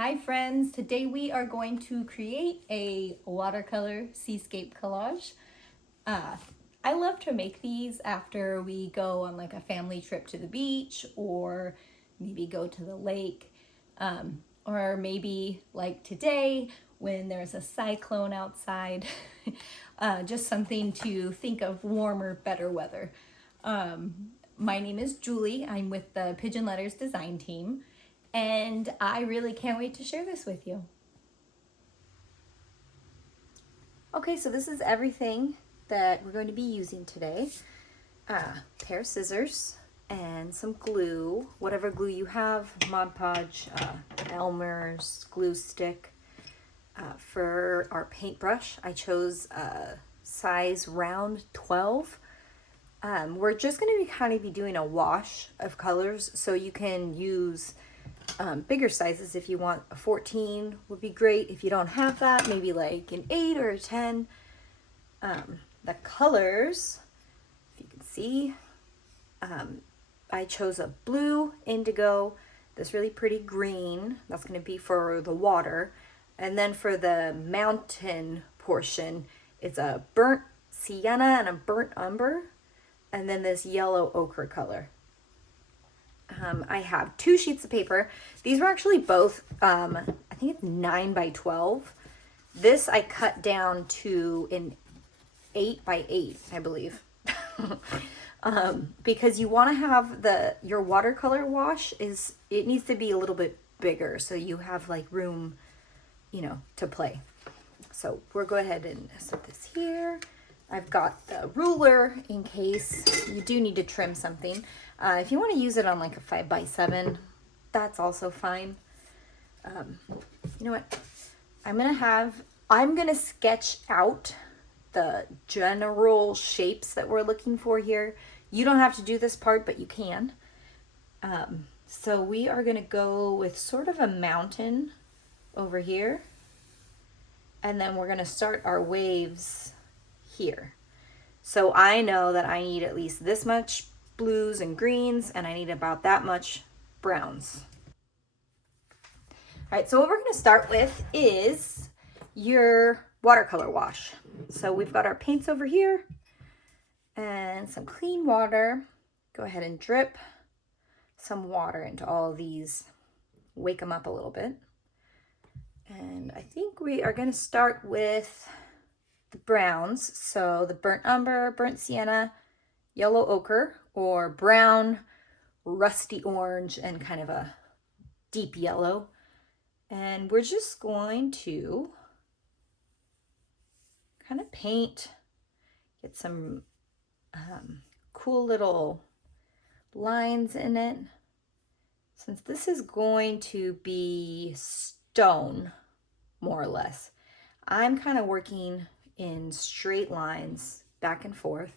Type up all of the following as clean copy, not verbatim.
Hi friends, today we are going to create a watercolor seascape collage. Uh, I love to make these after we go on like a family trip to the beach or maybe go to the lake. Or maybe like today when there's a cyclone outside, just something to think of warmer, better weather. My name is Julie. I'm with the Pigeon Letters design team, and I really can't wait to share this with you. Okay, so this is everything that we're going to be using today. Pair of scissors and some glue, whatever glue you have, Mod Podge, Elmer's, glue stick. For our paintbrush, I chose size round 12. We're just going to be doing a wash of colors, so you can use bigger sizes if you want. A 14 would be great. If you don't have that, maybe like an 8 or a 10. The colors, if you can see, I chose a blue indigo, this really pretty green, that's going to be for the water, and then for the mountain portion, it's a burnt sienna and a burnt umber, and then this yellow ochre color. I have 2 sheets of paper. These were actually both, I think it's 9 by 12. This I cut down to an 8 by 8, I believe. Because you want to have your watercolor wash it needs to be a little bit bigger so you have like room, to play. So we'll go ahead and set this here. I've got the ruler in case you do need to trim something. If you want to use it on like a 5 by 7, that's also fine. You know what? I'm gonna sketch out the general shapes that we're looking for here. You don't have to do this part, but you can. So we are gonna go with sort of a mountain over here. And then we're gonna start our waves here. So I know that I need at least this much blues and greens, and I need about that much browns. All right, so what we're gonna start with is your watercolor wash. So we've got our paints over here and some clean water. Go ahead and drip some water into all of these, wake them up a little bit. And I think we are gonna start with the browns. So the burnt umber, burnt sienna, yellow ochre, or brown, rusty orange, and kind of a deep yellow. And we're just going to kind of paint, get some cool little lines in it. Since this is going to be stone, more or less, I'm kind of working in straight lines back and forth.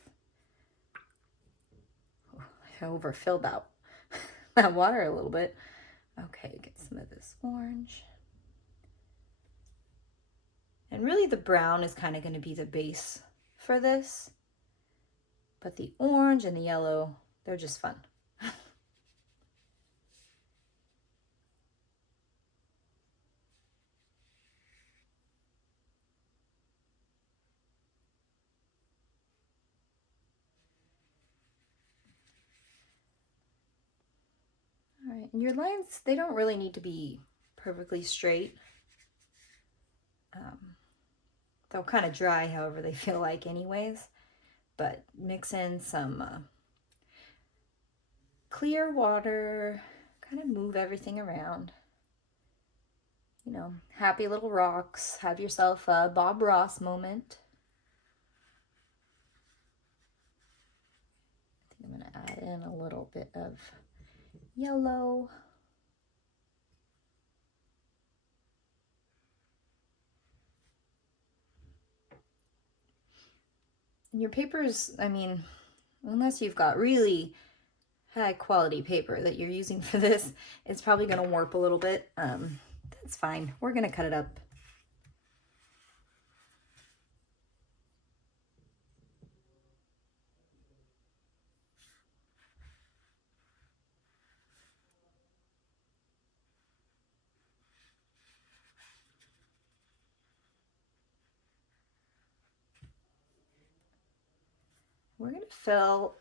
Oh, I overfilled that water a little bit. Okay, get some of this orange. And really the brown is kind of going to be the base for this. But the orange and the yellow, they're just fun. All right, and your lines, they don't really need to be perfectly straight. They'll kind of dry however they feel like anyways, but mix in some clear water, kind of move everything around. Happy little rocks. Have yourself a Bob Ross moment. I think I'm going to add in a little bit of yellow. And your papers, I mean, unless you've got really high quality paper that you're using for this, it's probably going to warp a little bit. That's fine. We're going to cut it up. we're going to fill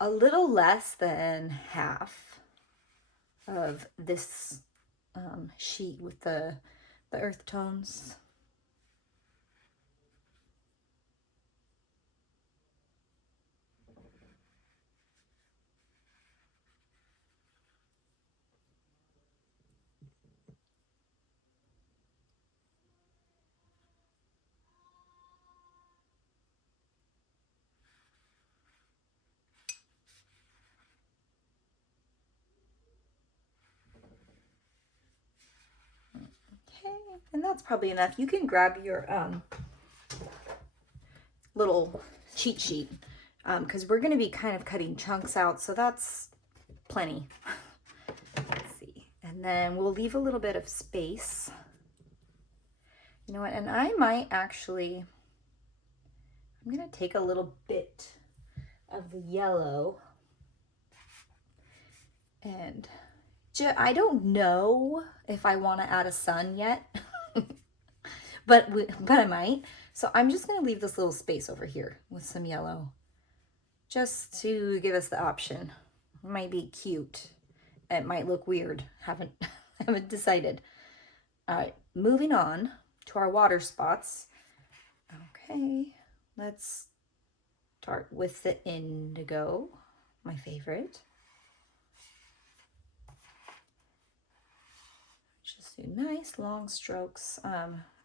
a little less than half of this sheet with the earth tones. Okay, and that's probably enough. You can grab your little cheat sheet because we're going to be kind of cutting chunks out, so that's plenty. Let's see, and then we'll leave a little bit of space. You know what, and I might actually, I'm going to take a little bit of the yellow, and I don't know if I want to add a sun yet, but I might. So I'm just going to leave this little space over here with some yellow, just to give us the option. It might be cute. It might look weird. Haven't decided. All right, moving on to our water spots. Okay, let's start with the indigo, my favorite. Just do nice long strokes.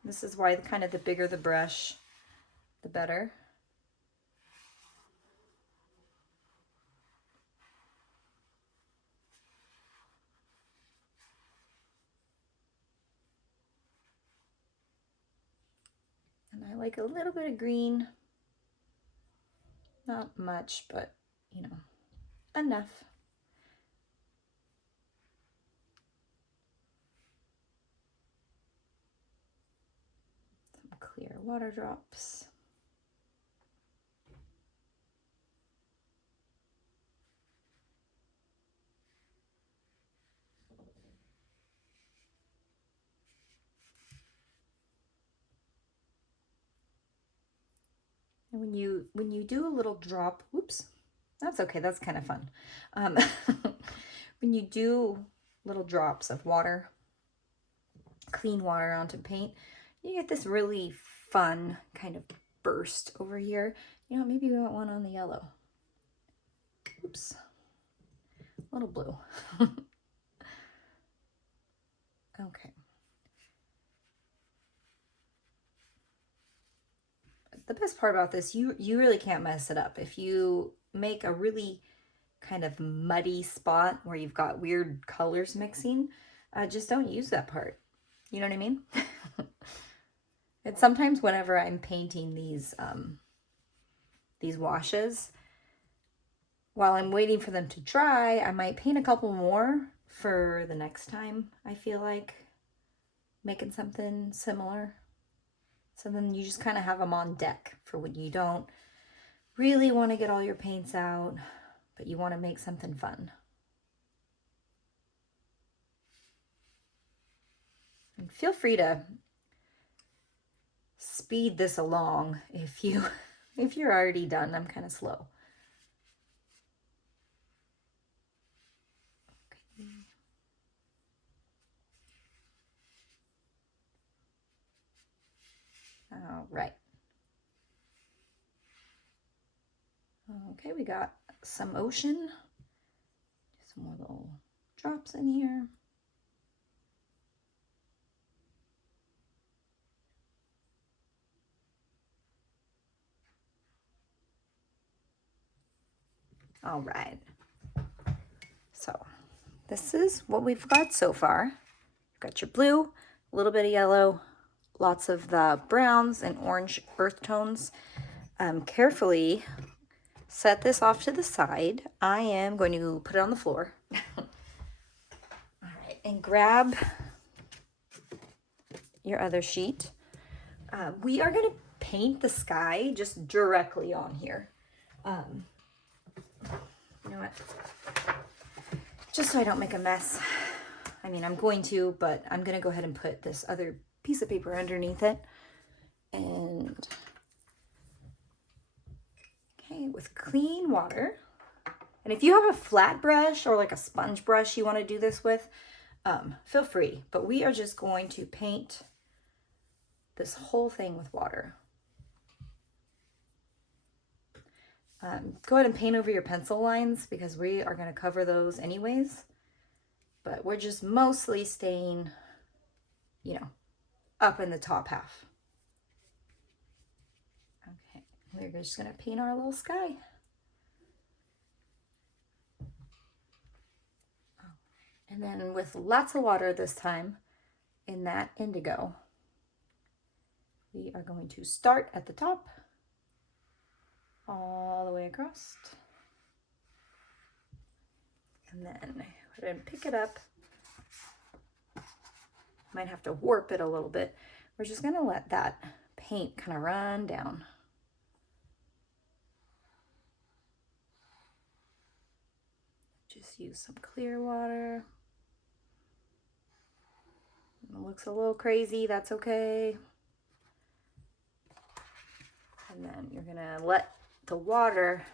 This is why kind of the bigger the brush, the better. And I like a little bit of green. Not much, but you know, enough. Some clear water drops. And when you do a little drop, whoops, that's okay, that's kind of fun. When you do little drops of water, clean water onto paint, you get this really fun kind of burst over here. You know, maybe we want one on the yellow. Oops, a little blue. Okay. The best part about this, you really can't mess it up. If you make a really kind of muddy spot where you've got weird colors mixing, just don't use that part. You know what I mean? And sometimes whenever I'm painting these washes, while I'm waiting for them to dry, I might paint a couple more for the next time I feel like making something similar. So then you just kind of have them on deck for when you don't really want to get all your paints out, but you want to make something fun. And feel free to speed this along if you're already done. I'm kind of slow. Okay. All right. Okay, we got some ocean. Some more little drops in here. All right. So this is what we've got so far. You've got your blue, a little bit of yellow, lots of the browns and orange earth tones. Carefully set this off to the side. I am going to put it on the floor. All right, and grab your other sheet. We are going to paint the sky just directly on here. You know what? Just so I don't make a mess. I mean, I'm going to, but I'm going to go ahead and put this other piece of paper underneath it. And Okay, with clean water. And if you have a flat brush or like a sponge brush you want to do this with, feel free. But we are just going to paint this whole thing with water. Go ahead and paint over your pencil lines because we are going to cover those anyways. But we're just mostly staying, you know, up in the top half. Okay, we're just going to paint our little sky. And then with lots of water this time in that indigo, we are going to start at the top all the way across. And then go ahead and pick it up. Might have to warp it a little bit. We're just going to let that paint kind of run down. Just use some clear water. It looks a little crazy, that's okay. And then you're gonna let the water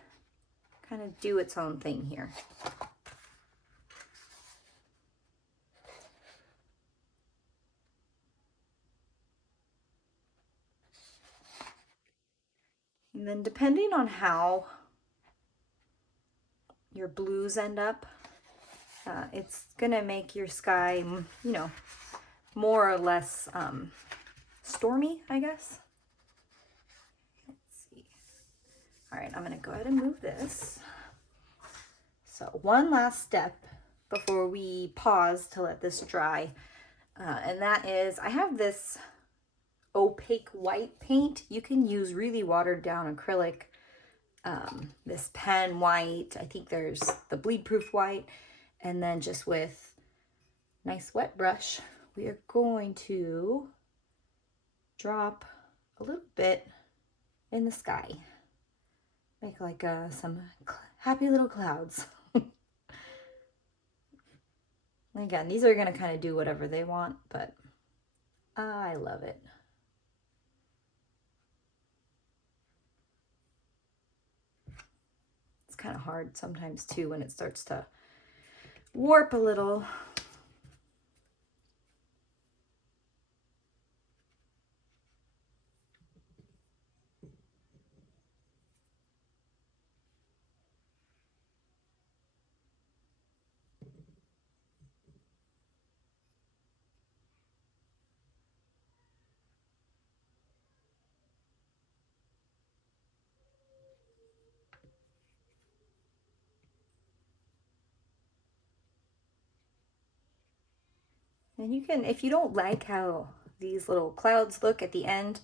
kind of do its own thing here. And then depending on how your blues end up, it's gonna make your sky, you know, more or less stormy, I guess. Let's see. All right, I'm gonna go ahead and move this. So one last step before we pause to let this dry, and that is I have this opaque white paint. You can use really watered down acrylic, this pen white. I think there's the bleed proof white, and then just with nice wet brush, we are going to drop a little bit in the sky. Make like some happy little clouds. Again, these are gonna kind of do whatever they want, but I love it. It's kind of hard sometimes too when it starts to warp a little. And you can, if you don't like how these little clouds look at the end,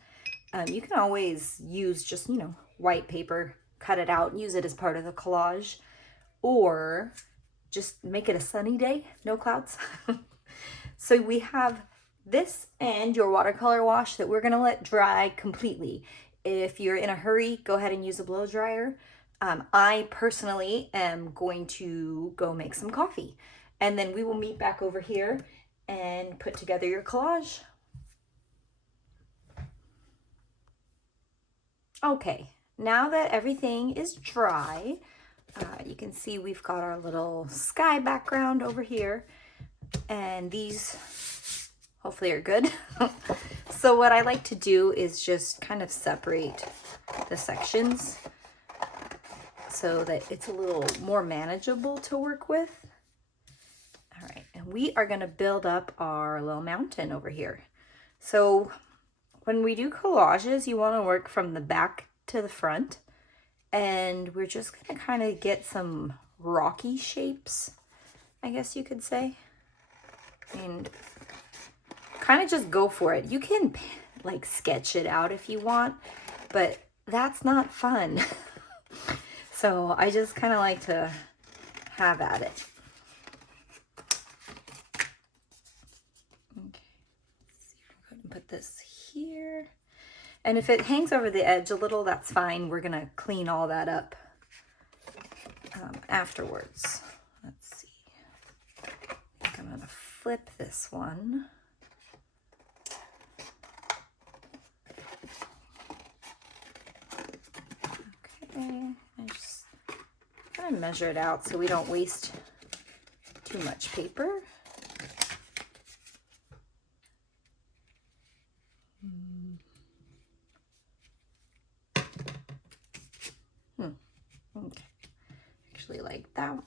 you can always use just, you know, white paper, cut it out, use it as part of the collage, or just make it a sunny day, no clouds. So we have this and your watercolor wash that we're gonna let dry completely. If you're in a hurry, go ahead and use a blow dryer. I personally am going to go make some coffee, and then we will meet back over here and put together your collage. Okay, now that everything is dry, you can see we've got our little sky background over here, and these hopefully are good. So what I like to do is just kind of separate the sections so that it's a little more manageable to work with. All right, and we are gonna build up our little mountain over here. So when we do collages, you wanna work from the back to the front, and we're just gonna kind of get some rocky shapes, I guess you could say. And kind of just go for it. You can like sketch it out if you want, but that's not fun. So I just kind of like to have at it. Okay, let's see, go ahead and put this here. And if it hangs over the edge a little, that's fine. We're gonna clean all that up afterwards. Let's see. I think I'm gonna flip this one. Okay, measure it out so we don't waste too much paper. Okay. Actually, like that,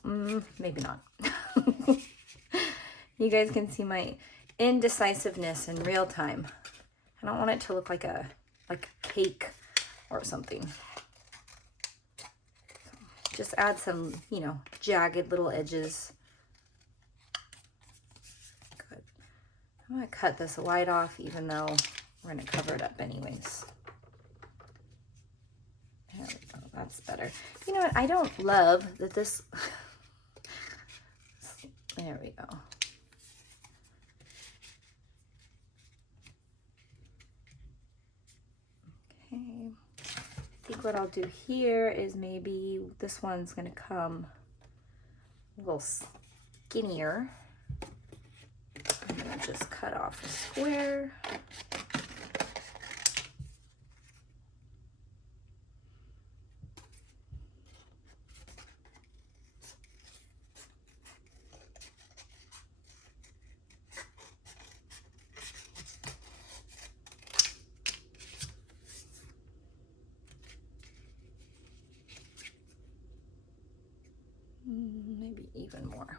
maybe not. You guys can see my indecisiveness in real time. I don't want it to look like a cake or something. Just add some, you know, jagged little edges. Good. I'm gonna cut this light off even though we're gonna cover it up anyways. There we go, that's better. You know what, I don't love that this, there we go. Okay, I think what I'll do here is maybe this one's gonna come a little skinnier. I'm gonna just cut off a square. Maybe even more.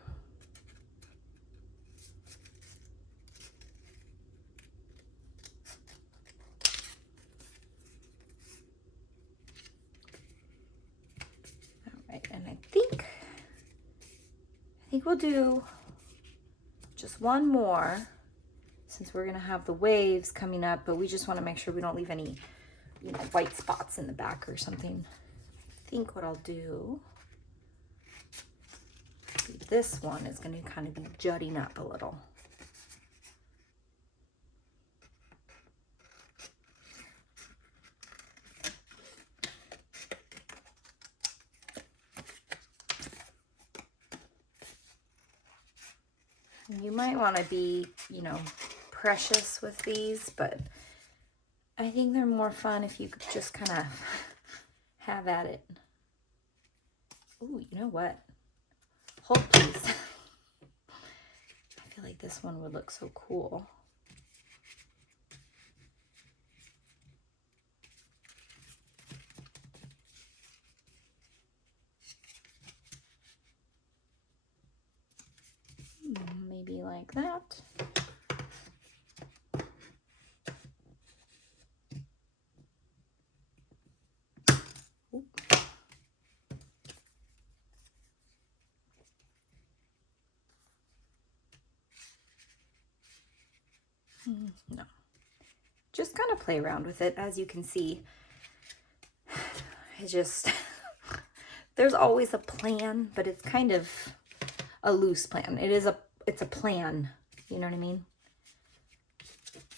All right, and I think we'll do just one more since we're gonna have the waves coming up, but we just want to make sure we don't leave any, you know, white spots in the back or something. I think what I'll do, this one is going to kind of be jutting up a little. You might want to be, you know, precious with these, but I think they're more fun if you could just kind of have at it. Ooh, you know what? Hold please. I feel like this one would look so cool. Maybe like that. No, just kind of play around with it. As you can see, it just, there's always a plan, but it's kind of a loose plan. It's a plan, you know what I mean?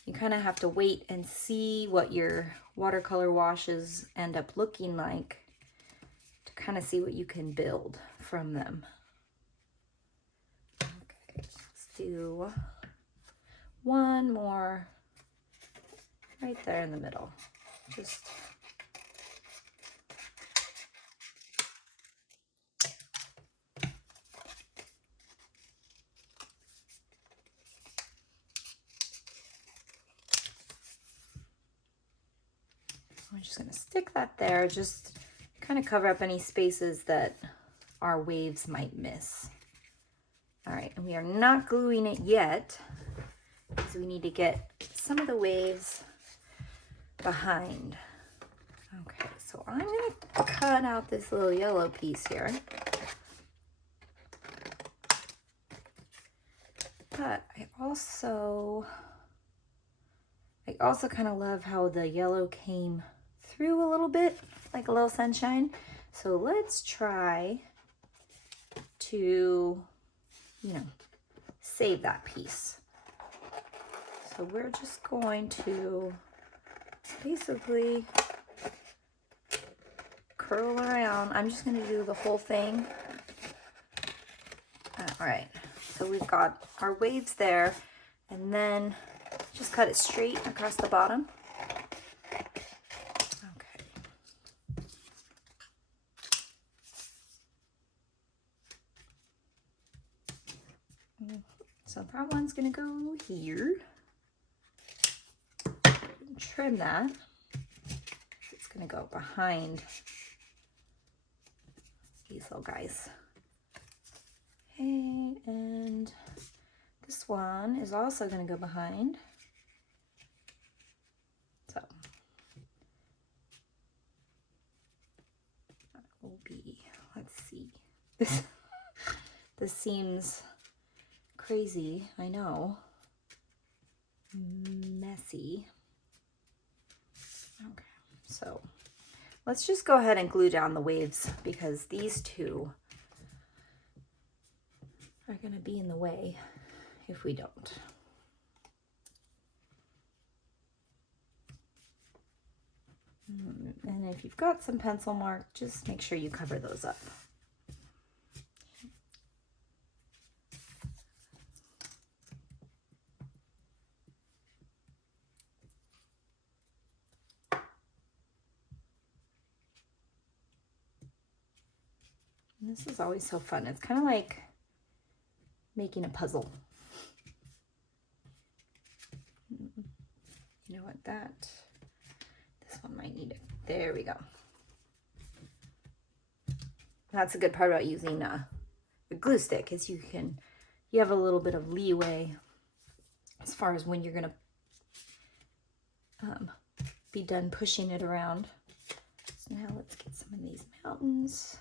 You kind of have to wait and see what your watercolor washes end up looking like to kind of see what you can build from them. Okay, let's do one more right there in the middle. Just I'm just going to stick that there, just kind of cover up any spaces that our waves might miss. All right, and we are not gluing it yet because we need to get some of the waves behind. Okay, so I'm going to cut out this little yellow piece here. But I also kind of love how the yellow came through a little bit, like a little sunshine. So let's try to, you know, save that piece. So we're just going to basically curl around. I'm just going to do the whole thing. All right, so we've got our waves there, and then just cut it straight across the bottom. Okay. gonna go here. Trim that. It's gonna go behind these little guys. Okay, and this one is also gonna go behind. So that will be, let's see. This seems crazy, I know. Messy. Okay, so let's just go ahead and glue down the waves because these two are going to be in the way if we don't. And if you've got some pencil mark, just make sure you cover those up. And this is always so fun. It's kind of like making a puzzle. You know what, this one might need it. There we go. That's a good part about using a glue stick is you have a little bit of leeway as far as when you're gonna be done pushing it around. So now let's get some of these mountains.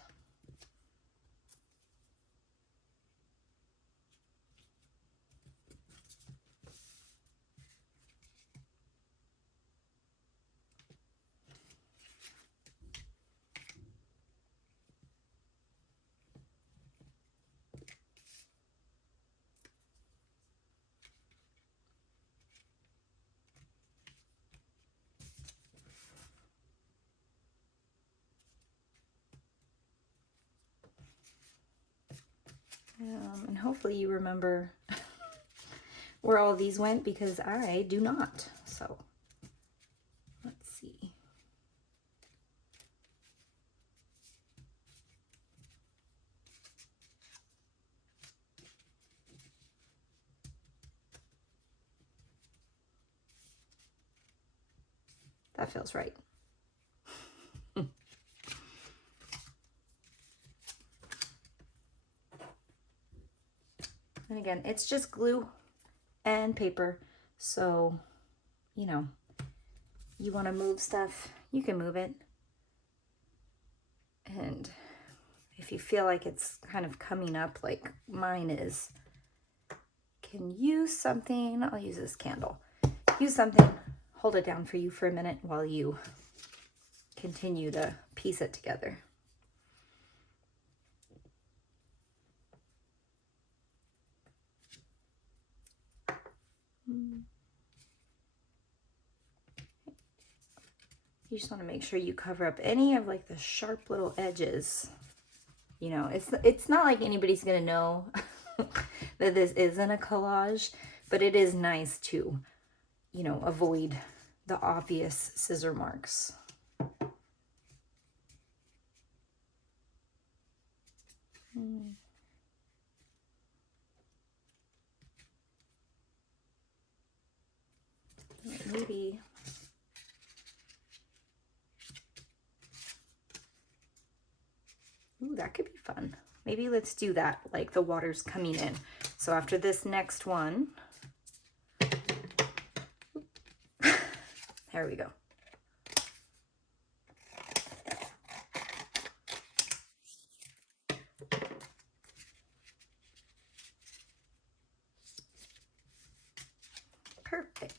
And hopefully you remember where all these went because I do not. So let's see. That feels right. And again, it's just glue and paper. So, you know, you want to move stuff, you can move it. And if you feel like it's kind of coming up like mine is, can use something, I'll use this candle. Use something, hold it down for you for a minute while you continue to piece it together. You just want to make sure you cover up any of like the sharp little edges. You know, it's not like anybody's gonna know that this isn't a collage, but it is nice to, you know, avoid the obvious scissor marks. Maybe ooh, that could be fun. Maybe let's do that, like the water's coming in. So after this next one, there we go. Perfect.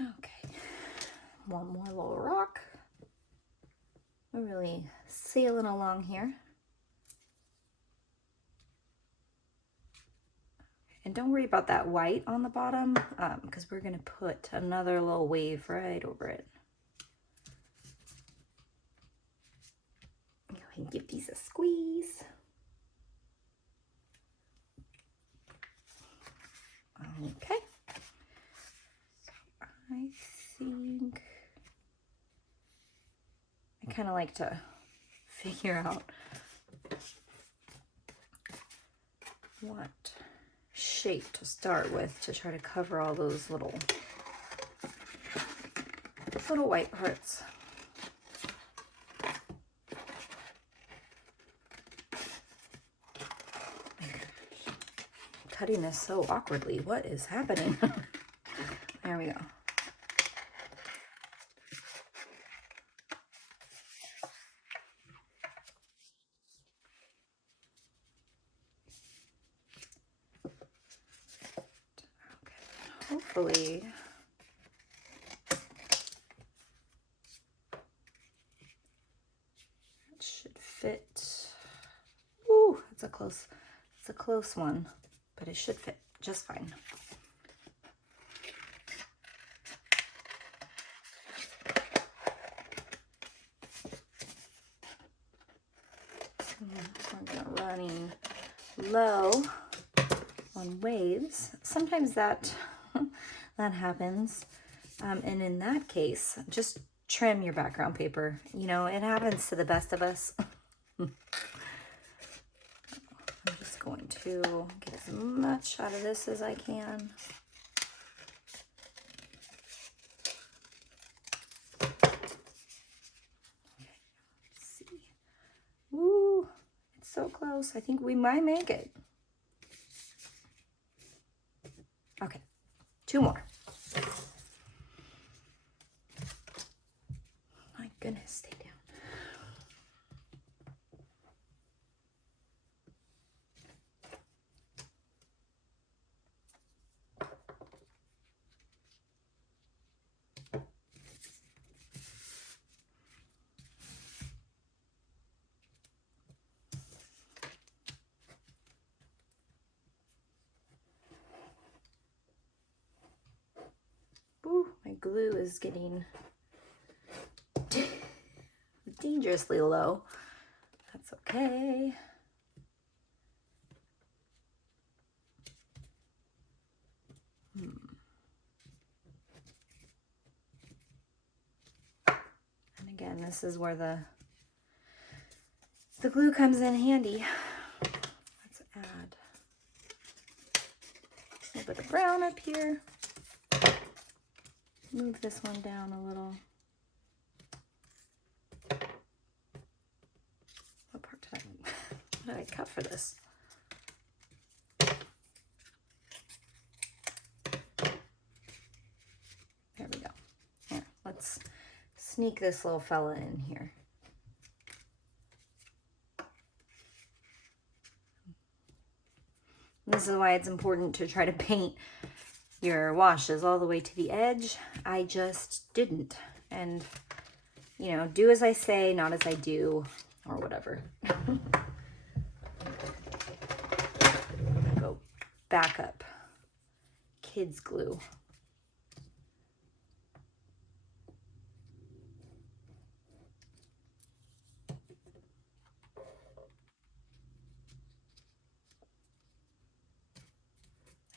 Okay, one more little rock. We're really sailing along here. And don't worry about that white on the bottom because we're going to put another little wave right over it. Go ahead and give these a squeeze. Okay. So I think I kind of like to figure out what shape to start with to try to cover all those little white parts. Cutting this so awkwardly. What is happening? There we go. Okay. Hopefully it should fit. Ooh, it's a close one, but it should fit just fine. We're running low on waves. Sometimes that happens, and in that case, just trim your background paper. You know, it happens to the best of us. I'm just going to get as much out of this as I can. Ooh, it's so close. I think we might make it. Okay, 2 more. My goodness, stay down. Ooh, my glue is getting dangerously low. That's okay. And again, this is where the glue comes in handy. Let's add a little bit of brown up here. Move this one down a little. What part did I cut for this? There we go. Here, let's sneak this little fella in here. This is why it's important to try to paint your washes all the way to the edge. I just didn't. And, you know, do as I say, not as I do, or whatever. Go back up. Kids glue.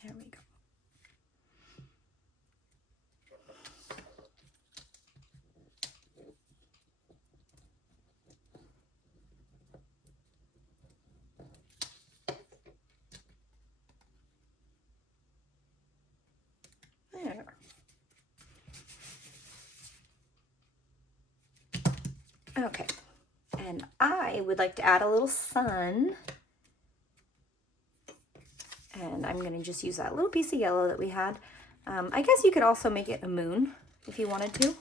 There we go. There. Okay, and I would like to add a little sun. And I'm gonna just use that little piece of yellow that we had. I guess you could also make it a moon if you wanted to.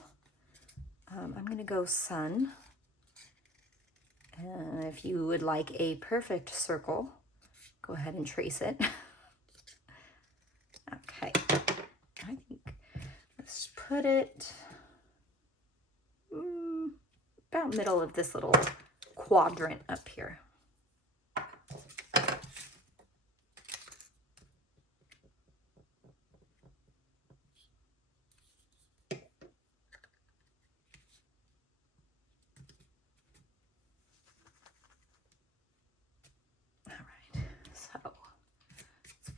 I'm gonna go sun. If you would like a perfect circle, go ahead and trace it. Okay, I think let's put it about middle of this little quadrant up here.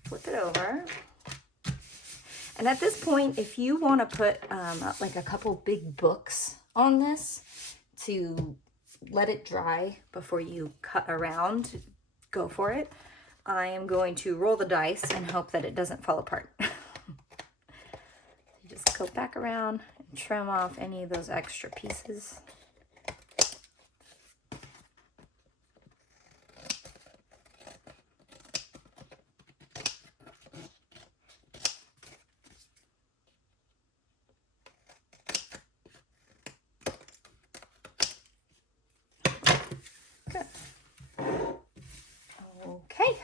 Flip it over. And at this point, if you want to put like a couple big books on this to let it dry before you cut around, go for it. I am going to roll the dice and hope that it doesn't fall apart. Just go back around and trim off any of those extra pieces. Okay,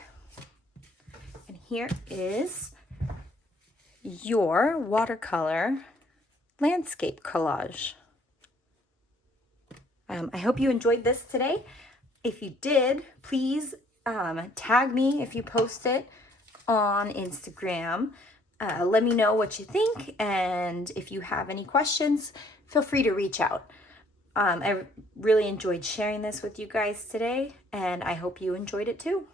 and here is your watercolor landscape collage. I hope you enjoyed this today. If you did, please tag me if you post it on Instagram. Let me know what you think, and if you have any questions, feel free to reach out. I really enjoyed sharing this with you guys today, and I hope you enjoyed it too.